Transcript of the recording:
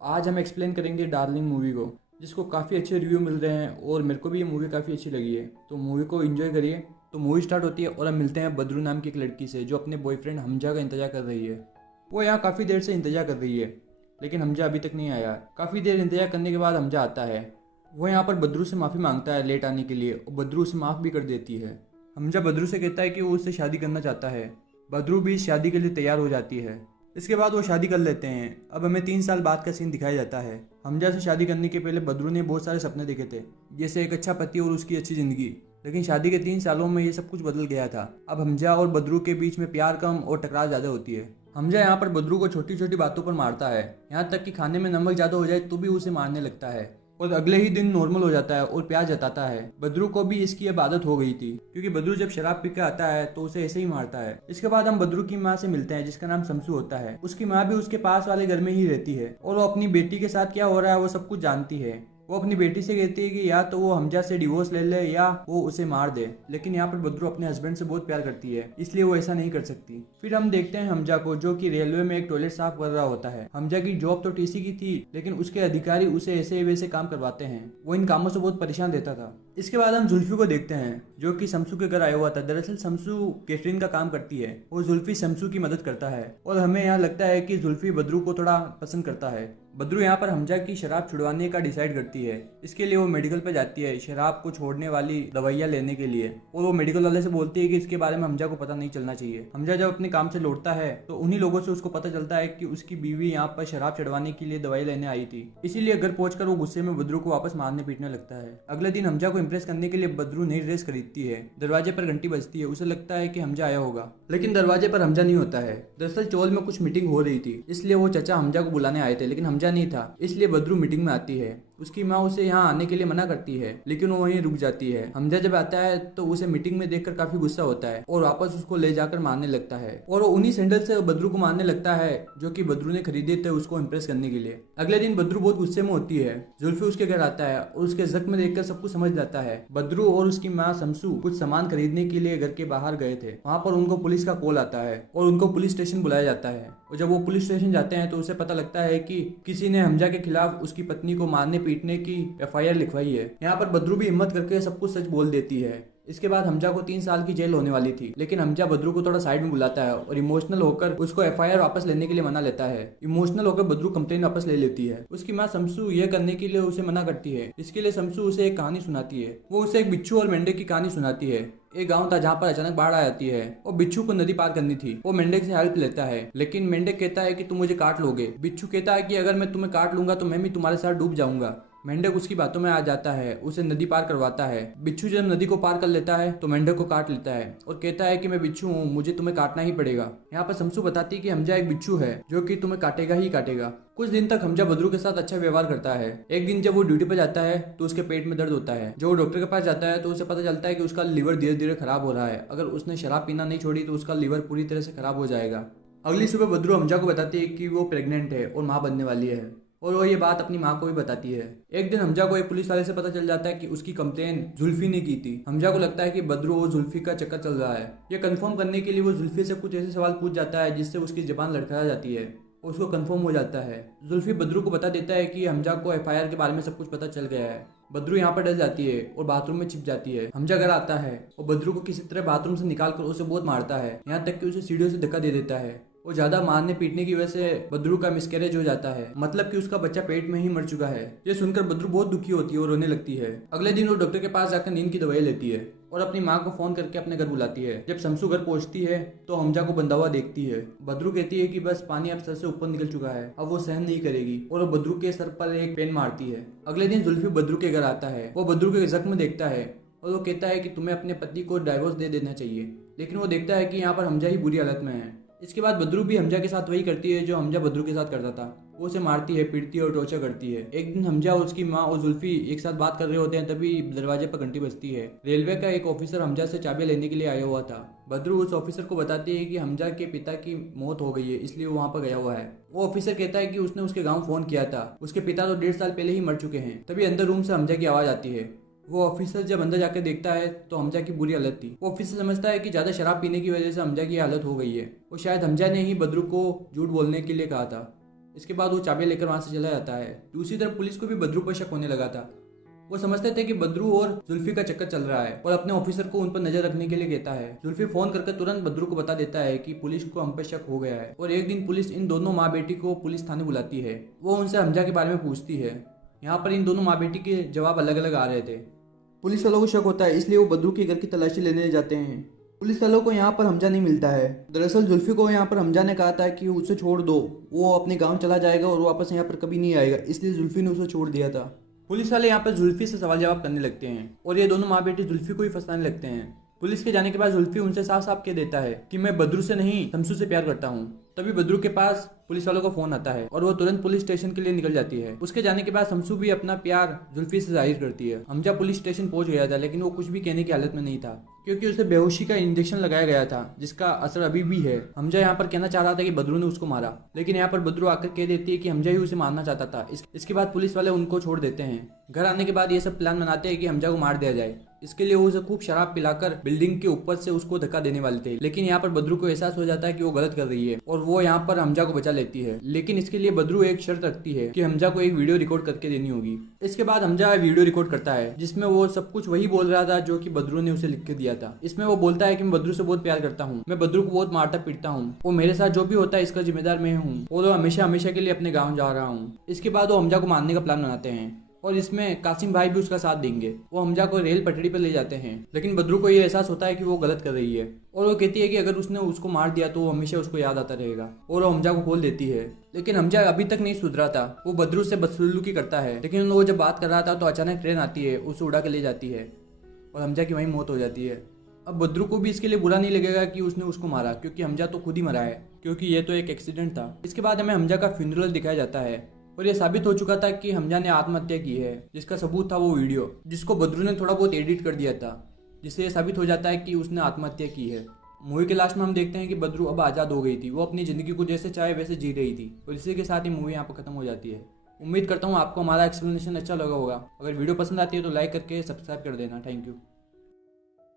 आज हम एक्सप्लेन करेंगे डार्लिंग मूवी को, जिसको काफ़ी अच्छे रिव्यू मिल रहे हैं और मेरे को भी ये मूवी काफ़ी अच्छी लगी है। तो मूवी को एंजॉय करिए। तो मूवी स्टार्ट होती है और हम मिलते हैं बद्रू नाम की एक लड़की से जो अपने बॉयफ्रेंड हमजा का इंतजार कर रही है। वो यहाँ काफ़ी देर से इंतजार कर रही है, लेकिन हमजा अभी तक नहीं आया। काफ़ी देर इंतजार करने के बाद हमजा आता है। वो यहाँ पर बद्रू से माफ़ी मांगता है लेट आने के लिए और बद्रू उसे माफ़ भी कर देती है। हमजा बद्रू से कहता है कि वो उससे शादी करना चाहता है। बद्रू भी इस शादी के लिए तैयार हो जाती है। इसके बाद वो शादी कर लेते हैं। अब हमें 3 साल बाद का सीन दिखाया जाता है। हमजा से शादी करने के पहले बद्रू ने बहुत सारे सपने देखे थे, जैसे एक अच्छा पति और उसकी अच्छी जिंदगी। लेकिन शादी के 3 सालों में ये सब कुछ बदल गया था। अब हमजा और बद्रू के बीच में प्यार कम और टकरार ज़्यादा होती है। हमजा यहाँ पर बद्रू को छोटी छोटी बातों पर मारता है, यहाँ तक कि खाने में नमक ज़्यादा हो जाए तो भी उसे मारने लगता है। और अगले ही दिन नॉर्मल हो जाता है और प्यार जताता है। बद्रू को भी इसकी अब आदत हो गई थी, क्योंकि बद्रू जब शराब पी के आता है तो उसे ऐसे ही मारता है। इसके बाद हम बद्रू की माँ से मिलते हैं, जिसका नाम शमसू होता है। उसकी माँ भी उसके पास वाले घर में ही रहती है और वो अपनी बेटी के साथ क्या हो रहा है वो सब कुछ जानती है। वो अपनी बेटी से कहती है कि या तो वो हमजा से डिवोर्स ले ले या वो उसे मार दे। लेकिन यहाँ पर बद्रू अपने हस्बैंड से बहुत प्यार करती है, इसलिए वो ऐसा नहीं कर सकती। फिर हम देखते हैं हमजा को, जो कि रेलवे में एक टॉयलेट साफ कर रहा होता है। हमजा की जॉब तो टीसी की थी, लेकिन उसके अधिकारी उसे ऐसे वैसे काम करवाते हैं। वो इन कामों से बहुत परेशान रहता था। इसके बाद हम जुल्फी को देखते हैं, जो कि शमसू के घर आया हुआ था। दरअसल शमसू कैटरिंग का काम करती है और जुल्फी शमसू की मदद करता है। और हमें यहाँ लगता है कि जुल्फी बद्रू को थोड़ा पसंद करता है। बद्रू यहाँ पर हमजा की शराब छुड़वाने का डिसाइड करती है। इसके लिए वो मेडिकल पे जाती है शराब को छोड़ने वाली दवाइयाँ लेने के लिए। और वो मेडिकल वाले से बोलती है कि इसके बारे में हमजा को पता नहीं चलना चाहिए। हमजा जब अपने काम से लौटता है तो उन्हीं लोगों से उसको पता चलता है कि उसकी बीवी यहाँ पर शराब चढ़वाने के लिए दवाई लेने आई थी। इसीलिए घर पहुंचकर वो गुस्से में बद्रू को वापस मारने पीटने लगता है। अगले दिन हमजा को इम्प्रेस करने के लिए बद्रू नई ड्रेस खरीदती है। दरवाजे पर घंटी बजती है। उसे लगता है कि हमजा आया होगा, लेकिन दरवाजे पर हमजा नहीं होता है। दरअसल चौल में कुछ मीटिंग हो रही थी, इसलिए वो चचा हमजा को बुलाने आए थे, लेकिन हमजा नहीं था। इसलिए बद्रू मीटिंग में आती है। उसकी माँ उसे यहाँ आने के लिए मना करती है, लेकिन वो वहीं रुक जाती है। हमजा जब आता है तो उसे मीटिंग में देखकर काफी गुस्सा होता है और वापस उसको ले जाकर मारने लगता है। और वो उन्हीं सैंडल से बद्रू को मारने लगता है, जो कि बद्रू ने खरीदे थे उसको इम्प्रेस करने के लिए। अगले दिन बद्रू बहुत गुस्से में होती है। जुल्फी उसके घर आता है और उसके जख्म देखकर सब कुछ समझ जाता है। बद्रू और उसकी माँ शमसू कुछ सामान खरीदने के लिए घर के बाहर गए थे। वहाँ पर उनको पुलिस का कॉल आता है और उनको पुलिस स्टेशन बुलाया जाता है। और जब वो पुलिस स्टेशन जाते हैं तो उसे पता लगता है कि किसी ने हमजा के खिलाफ उसकी पत्नी को मारने पीटने की एफआईआर लिखवाई है। यहाँ पर बद्रू भी हिम्मत करके सब कुछ सच बोल देती है। इसके बाद हमजा को 3 साल की जेल होने वाली थी, लेकिन हमजा बद्रू को थोड़ा साइड में बुलाता है और इमोशनल होकर उसको एफआईआर वापस लेने के लिए मना लेता है। इमोशनल होकर बद्रू कंप्लेन वापस ले लेती है। उसकी माँ शमसू यह करने के लिए उसे मना करती है। इसके लिए शमसू उसे एक कहानी सुनाती है। वो उसे एक बिच्छू और मेंढक की कहानी सुनाती है। एक गांव था जहाँ पर अचानक बाढ़ आ जाती है और बिच्छू को नदी पार करनी थी। वो मेंढक से हेल्प लेता है, लेकिन मेंढक कहता है कि तुम मुझे काट लोगे। बिच्छू कहता है कि अगर मैं तुम्हें काट लूंगा तो मैं भी तुम्हारे साथ डूब जाऊंगा। मेंढक उसकी बातों में आ जाता है, उसे नदी पार करवाता है। बिच्छू जब नदी को पार कर लेता है तो मेंढक को काट लेता है और कहता है कि मैं बिच्छू हूँ, मुझे तुम्हें काटना ही पड़ेगा। यहाँ पर शमसू बताती है कि हमजा एक बिच्छू है जो कि तुम्हें काटेगा ही काटेगा। कुछ दिन तक हमजा बद्रू के साथ अच्छा व्यवहार करता है। एक दिन जब वो ड्यूटी पर जाता है तो उसके पेट में दर्द होता है। जब वो डॉक्टर के पास जाता है तो उसे पता चलता है कि उसका लीवर धीरे धीरे खराब हो रहा है। अगर उसने शराब पीना नहीं छोड़ी तो उसका लीवर पूरी तरह से खराब हो जाएगा। अगली सुबह बद्रू हमजा को बताती है कि वो प्रेग्नेंट है और माँ बनने वाली है, और वो ये बात अपनी माँ को भी बताती है। एक दिन हमजा को एक पुलिस वाले से पता चल जाता है कि उसकी कंप्लेन जुल्फी ने की थी। हमजा को लगता है कि बद्रू और जुल्फी का चक्कर चल रहा है। ये कंफर्म करने के लिए वो जुल्फी से कुछ ऐसे सवाल पूछ जाता है जिससे उसकी जबान लड़खड़ा जाती है और उसको कंफर्म हो जाता है। जुल्फी बद्रू को बता देता है कि हमजा को एफआईआर के बारे में सब कुछ पता चल गया है। बद्रू यहाँ पर डर जाती है और बाथरूम में छिप जाती है। हमजा घर आता है और बद्रू को किसी तरह बाथरूम से निकालकर उसे बहुत मारता है, यहाँ तक कि उसे सीढ़ियों से धक्का दे देता है। और ज्यादा मारने पीटने की वजह से बद्रू का मिसकैरेज हो जाता है, मतलब कि उसका बच्चा पेट में ही मर चुका है। ये सुनकर बद्रू बहुत दुखी होती है और रोने लगती है। अगले दिन वो डॉक्टर के पास जाकर नींद की दवाई लेती है और अपनी माँ को फोन करके अपने घर बुलाती है। जब शमसू घर पहुंचती है तो हमजा को बंधा हुआ देखती है। बद्रू कहती है कि बस पानी अब सर से ऊपर निकल चुका है, अब वो सहन नहीं करेगी, और वो बद्रू के सर पर एक पेन मारती है। अगले दिन जुल्फी बद्रू के घर आता है। वो बद्रू के जख्म देखता है और वो कहता है कि तुम्हें अपने पति को डाइवोर्स दे देना चाहिए, लेकिन वो देखता है कि यहाँ पर हमजा ही बुरी हालत में है। इसके बाद बद्रू भी हमजा के साथ वही करती है जो हमजा बद्रू के साथ करता था। वो उसे मारती है, पीटती है और टॉर्चर करती है। एक दिन हमजा और उसकी माँ और जुल्फी एक साथ बात कर रहे होते हैं, तभी दरवाजे पर घंटी बजती है। रेलवे का एक ऑफिसर हमजा से चाबियां लेने के लिए आया हुआ था। बद्रू उस ऑफिसर को बताती है कि हमजा के पिता की मौत हो गई है, इसलिए वो वहाँ पर गया हुआ है। वो ऑफिसर कहता है कि उसने उसके गाँव फोन किया था, उसके पिता तो 1.5 साल पहले ही मर चुके हैं। तभी अंदर रूम से हमजा की आवाज आती है। वो ऑफिसर जब अंदर जाकर देखता है तो हमजा की बुरी हालत थी। वो ऑफिसर समझता है कि ज्यादा शराब पीने की वजह से हमजा की हालत हो गई है। वो शायद हमजा ने ही बद्रू को झूठ बोलने के लिए कहा था। इसके बाद वो चाबियां लेकर वहां से चला जाता है। दूसरी तरफ पुलिस को भी बद्रू पर शक होने लगा था। वो समझते थे कि बद्रू और जुल्फी का चक्कर चल रहा है और अपने ऑफिसर को उन पर नजर रखने के लिए कहता है। जुल्फी फोन करके तुरंत बद्रू को बता देता है कि पुलिस को हम पर शक हो गया है और एक दिन पुलिस इन दोनों माँ बेटी को पुलिस थाने बुलाती है। वो उनसे हमजा के बारे में पूछती है। यहाँ पर इन दोनों माँ बेटी के जवाब अलग अलग आ रहे थे। पुलिस वालों को शक होता है, इसलिए वो बद्रू के घर की तलाशी लेने जाते हैं। पुलिस वालों को यहाँ पर हमजा नहीं मिलता है। दरअसल जुल्फी को यहाँ पर हमजा ने कहा था कि उसे छोड़ दो, वो अपने गांव चला जाएगा और वापस यहाँ पर कभी नहीं आएगा, इसलिए जुल्फी ने उसे छोड़ दिया था। पुलिस वाले यहाँ पर जुल्फी से सवाल जवाब करने लगते हैं और ये दोनों माँ बेटी जुल्फी को ही फंसाने लगते हैं। पुलिस के जाने के बाद जुल्फी उनसे साफ साफ कह देता है कि मैं बद्रू से नहीं शमसू से प्यार करता हूँ। तभी बद्रू के पास पुलिस वालों का फोन आता है और वो तुरंत पुलिस स्टेशन के लिए निकल जाती है। उसके जाने के बाद शमसू भी अपना प्यार जुल्फी से जाहिर करती है। हमजा पुलिस स्टेशन पहुंच गया था, लेकिन वो कुछ भी कहने की हालत में नहीं था क्योंकि उसे बेहोशी का इंजेक्शन लगाया गया था जिसका असर अभी भी है। हमजा यहाँ पर कहना चाह रहा था कि बद्रू ने उसको मारा, लेकिन यहाँ पर बद्रू आकर कह देती है कि हमजा ही उसे मारना चाहता था। इसके बाद पुलिस वाले उनको छोड़ देते हैं। घर आने के बाद ये सब प्लान बनाते हैं कि हमजा को मार दिया जाए। इसके लिए वो उसे खूब शराब पिलाकर बिल्डिंग के ऊपर से उसको धक्का देने वाले थे, लेकिन यहाँ पर बद्रू को एहसास हो जाता है कि वो गलत कर रही है और वो यहाँ पर हमजा को बचा लेती है। लेकिन इसके लिए बद्रू एक शर्त रखती है कि हमजा को एक वीडियो रिकॉर्ड करके देनी होगी। इसके बाद हमजा वीडियो रिकॉर्ड करता है जिसमें वो सब कुछ वही बोल रहा था जो कि बद्रू ने उसे लिख के दिया था। इसमें वो बोलता है कि मैं बद्रू से बहुत प्यार करता हूँ, मैं बद्रू को बहुत मारता पीटता हूँ, वो मेरे साथ जो भी होता है इसका जिम्मेदार मैं हूँ और वो हमेशा हमेशा के लिए अपने गाँव जा रहा हूँ। इसके बाद वो हमजा को मारने का प्लान बनाते हैं और इसमें कासिम भाई भी उसका साथ देंगे। वो हमजा को रेल पटड़ी पर ले जाते हैं, लेकिन बद्रू को ये एहसास होता है कि वो गलत कर रही है और वो कहती है कि अगर उसने उसको मार दिया तो वो हमेशा उसको याद आता रहेगा और वो हमजा को खोल देती है। लेकिन हमजा अभी तक नहीं सुधरा था, वो बद्रू से बदसलूकी करता है। लेकिन वो जब बात कर रहा था तो अचानक ट्रेन आती है, उसे उड़ा के ले जाती है और हमजा की वहीं मौत हो जाती है। अब बद्रू को भी इसके लिए बुरा नहीं लगेगा कि उसने उसको मारा, क्योंकि हमजा तो खुद ही मरा है, क्योंकि ये तो एक एक्सीडेंट था। इसके बाद हमें हमजा का फ्यूनरल दिखाया जाता है और ये साबित हो चुका था कि हमजा ने आत्महत्या की है, जिसका सबूत था वो वीडियो जिसको बद्रू ने थोड़ा बहुत एडिट कर दिया था, जिससे ये साबित हो जाता है कि उसने आत्महत्या की है। मूवी के लास्ट में हम देखते हैं कि बद्रू अब आज़ाद हो गई थी, वो अपनी ज़िंदगी को जैसे चाहे वैसे जी रही थी और इसी के साथ ही मूवी यहाँ पर खत्म हो जाती है। उम्मीद करता हूँ आपको हमारा एक्सप्लेनेशन अच्छा लगा होगा। अगर वीडियो पसंद आती है तो लाइक करके सब्सक्राइब कर देना। Thank you.